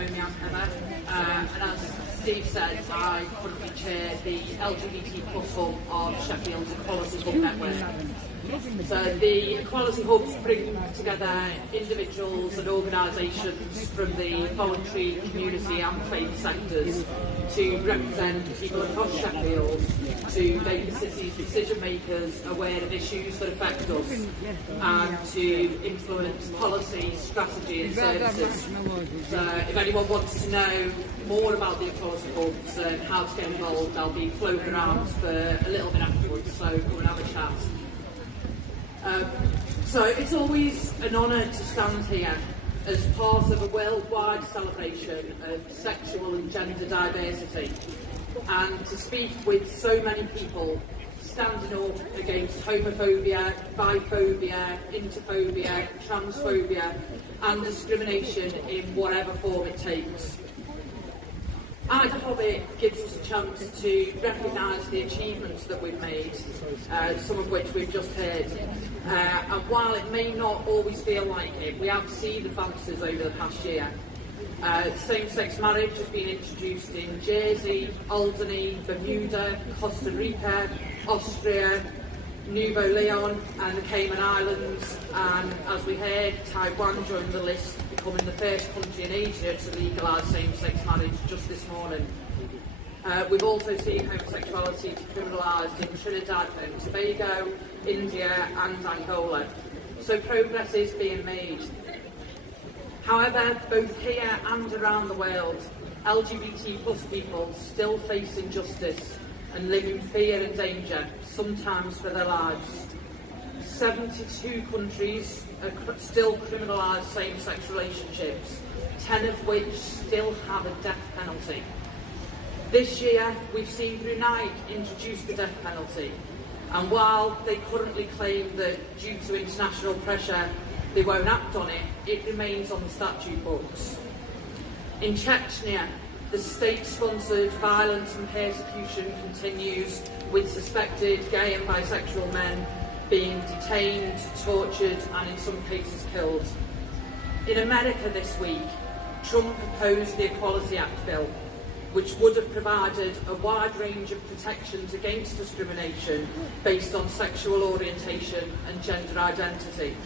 known me as Heather, and as Steve said, I currently chair the LGBT plus hub of Sheffield's Equality Hub network. So the Equality Hubs bring together individuals and organisations from the voluntary, community and faith sectors to represent people across Sheffield, to make the city's decision makers aware of issues that affect us, and to influence policy, strategy and services. So if anyone wants to know more about the Equality Hubs and how to get involved, I'll be floating around for a little bit afterwards, so come and have a chat. So it's always an honour to stand here as part of a worldwide celebration of sexual and gender diversity, and to speak with so many people standing up against homophobia, biphobia, interphobia, transphobia and discrimination in whatever form it takes. IDAHoBIT gives us a chance to recognise the achievements that we've made, some of which we've just heard. And while it may not always feel like it, we have seen advances over the past year. Same-sex marriage has been introduced in Jersey, Alderney, Bermuda, Costa Rica, Austria, Nouveau Leon and the Cayman Islands, and as we heard, Taiwan joined the list, becoming the first country in Asia to legalise same-sex marriage just this morning. We've also seen homosexuality decriminalised in Trinidad and Tobago, India and Angola. So progress is being made. However, both here and around the world, LGBT plus people still face injustice and live in fear and danger, sometimes for their lives. 72 countries still criminalise same-sex relationships, 10 of which still have a death penalty. This year, we've seen Brunei introduce the death penalty, and while they currently claim that due to international pressure they won't act on it, it remains on the statute books. In Chechnya, the state-sponsored violence and persecution continues, with suspected gay and bisexual men being detained, tortured and in some cases killed. In America this week, Trump proposed the Equality Act bill, which would have provided a wide range of protections against discrimination based on sexual orientation and gender identity.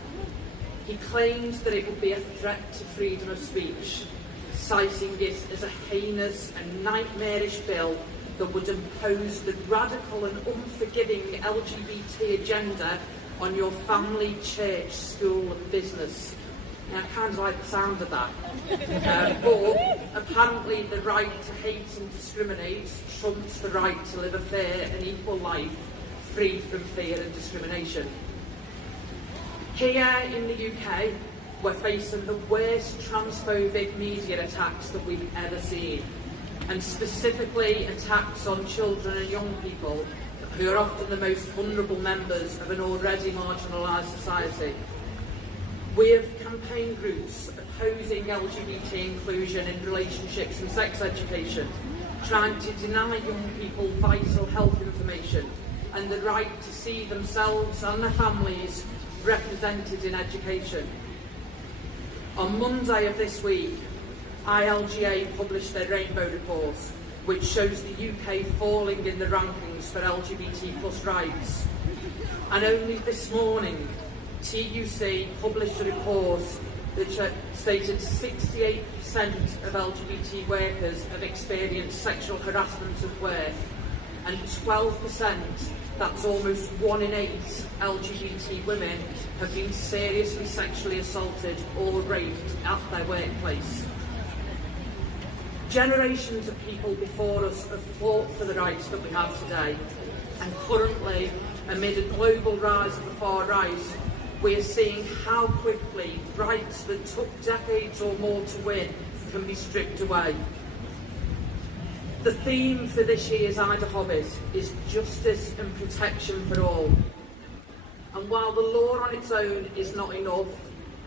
He claimed that it would be a threat to freedom of speech, citing it as a heinous and nightmarish bill that would impose the radical and unforgiving LGBT agenda on your family, church, school and business. Now, I kind of like the sound of that. But apparently the right to hate and discriminate trumps the right to live a fair and equal life, free from fear and discrimination. Here in the UK, we're facing the worst transphobic media attacks that we've ever seen, and specifically attacks on children and young people who are often the most vulnerable members of an already marginalised society. We have campaign groups opposing LGBT inclusion in relationships and sex education, trying to deny young people vital health information and the right to see themselves and their families represented in education. On Monday of this week, ILGA published their Rainbow Report, which shows the UK falling in the rankings for LGBT plus rights. And only this morning, TUC published a report that stated 68% of LGBT workers have experienced sexual harassment at work, and 12%, that's almost 1 in 8 LGBT women, have been seriously sexually assaulted or raped at their workplace. Generations of people before us have fought for the rights that we have today, and currently, amid a global rise of the far right, we are seeing how quickly rights that took decades or more to win can be stripped away. The theme for this year's IDAHoBIT is justice and protection for all. And while the law on its own is not enough,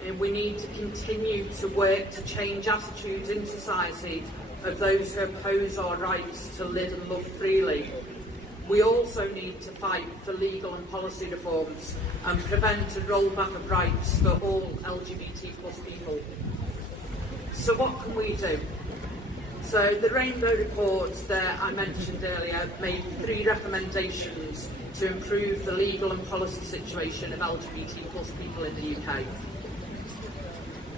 and we need to continue to work to change attitudes in society of those who oppose our rights to live and love freely, we also need to fight for legal and policy reforms and prevent a rollback of rights for all LGBT plus people. So what can we do? So the Rainbow Report that I mentioned earlier made 3 recommendations to improve the legal and policy situation of LGBT plus people in the UK.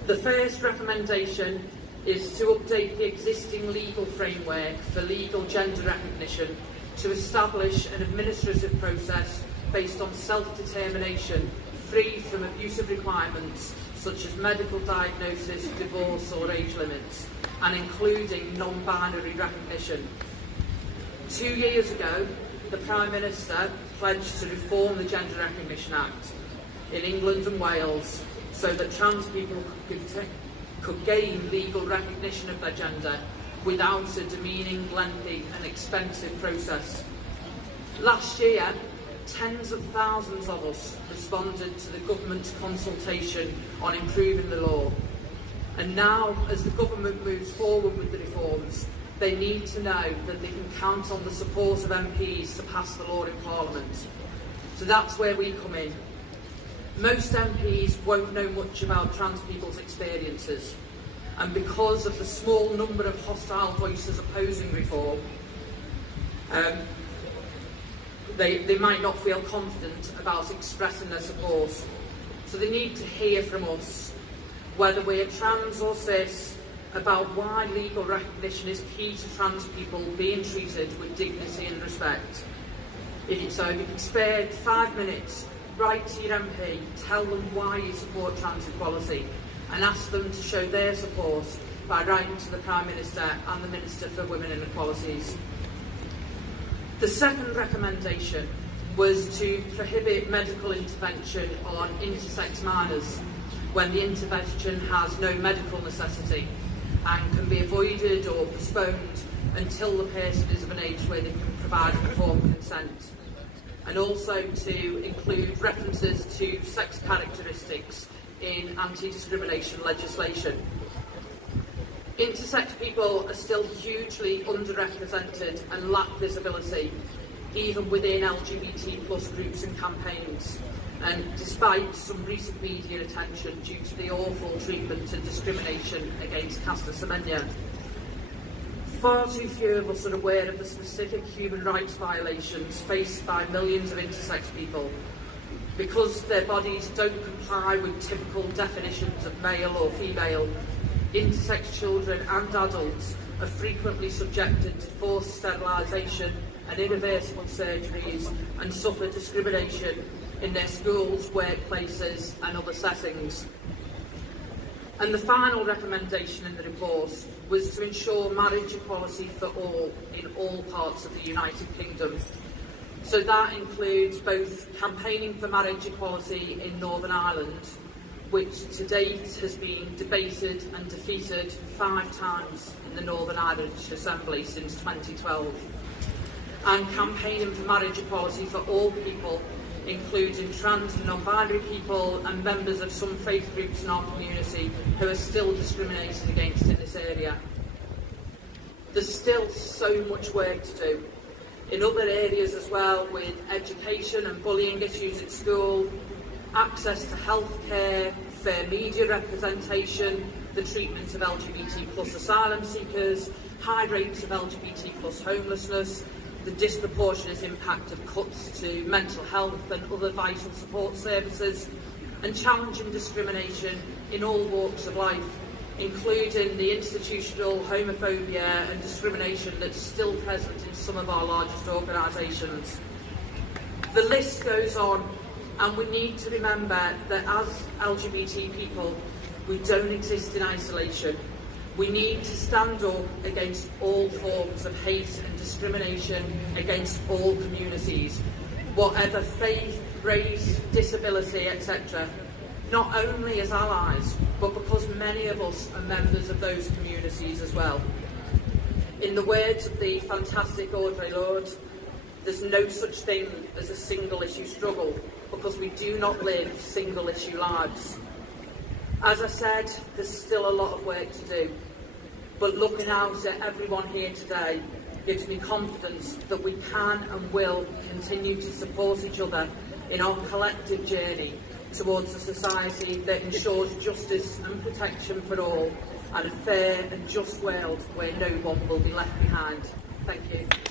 The first recommendation is to update the existing legal framework for legal gender recognition to establish an administrative process based on self-determination, free from abusive requirements such as medical diagnosis, divorce or age limits, and including non-binary recognition. 2 years ago, the Prime Minister pledged to reform the Gender Recognition Act in England and Wales so that trans people could gain legal recognition of their gender without a demeaning, lengthy and expensive process. Last year, tens of thousands of us responded to the government's consultation on improving the law. And now, as the government moves forward with the reforms, they need to know that they can count on the support of MPs to pass the law in Parliament. So that's where we come in. Most MPs won't know much about trans people's experiences, and because of the small number of hostile voices opposing reform, they might not feel confident about expressing their support. So they need to hear from us, whether we're trans or cis, about why legal recognition is key to trans people being treated with dignity and respect. So if you can spare 5 minutes, write to your MP, tell them why you support trans equality, and ask them to show their support by writing to the Prime Minister and the Minister for Women and Equalities. The second recommendation was to prohibit medical intervention on intersex minors when the intervention has no medical necessity and can be avoided or postponed until the person is of an age where they can provide informed consent, and also to include references to sex characteristics in anti-discrimination legislation. Intersex people are still hugely underrepresented and lack visibility, even within LGBT plus groups and campaigns, and despite some recent media attention due to the awful treatment and discrimination against Caster Semenya. Far too few of us are aware of the specific human rights violations faced by millions of intersex people. Because their bodies don't comply with typical definitions of male or female, intersex children and adults are frequently subjected to forced sterilisation and irreversible surgeries and suffer discrimination in their schools, workplaces and other settings. And the final recommendation in the report was to ensure marriage equality for all in all parts of the United Kingdom. So that includes both campaigning for marriage equality in Northern Ireland, which to date has been debated and defeated 5 times in the Northern Irish Assembly since 2012, and campaigning for marriage equality for all people, including trans and non-binary people and members of some faith groups in our community who are still discriminated against in this area. There's still so much work to do in other areas as well, with education and bullying issues at school, access to healthcare, fair media representation, the treatment of LGBT plus asylum seekers, high rates of LGBT plus homelessness, the disproportionate impact of cuts to mental health and other vital support services, and challenging discrimination in all walks of life, including the institutional homophobia and discrimination that's still present in some of our largest organisations. The list goes on, and we need to remember that as LGBT people, we don't exist in isolation. We need to stand up against all forms of hate and discrimination against all communities, whatever faith, race, disability, etc. Not only as allies, but because many of us are members of those communities as well. In the words of the fantastic Audre Lorde, there's no such thing as a single issue struggle, because we do not live single issue lives. As I said, there's still a lot of work to do, but looking out at everyone here today gives me confidence that we can and will continue to support each other in our collective journey towards a society that ensures justice and protection for all, and a fair and just world where no one will be left behind. Thank you.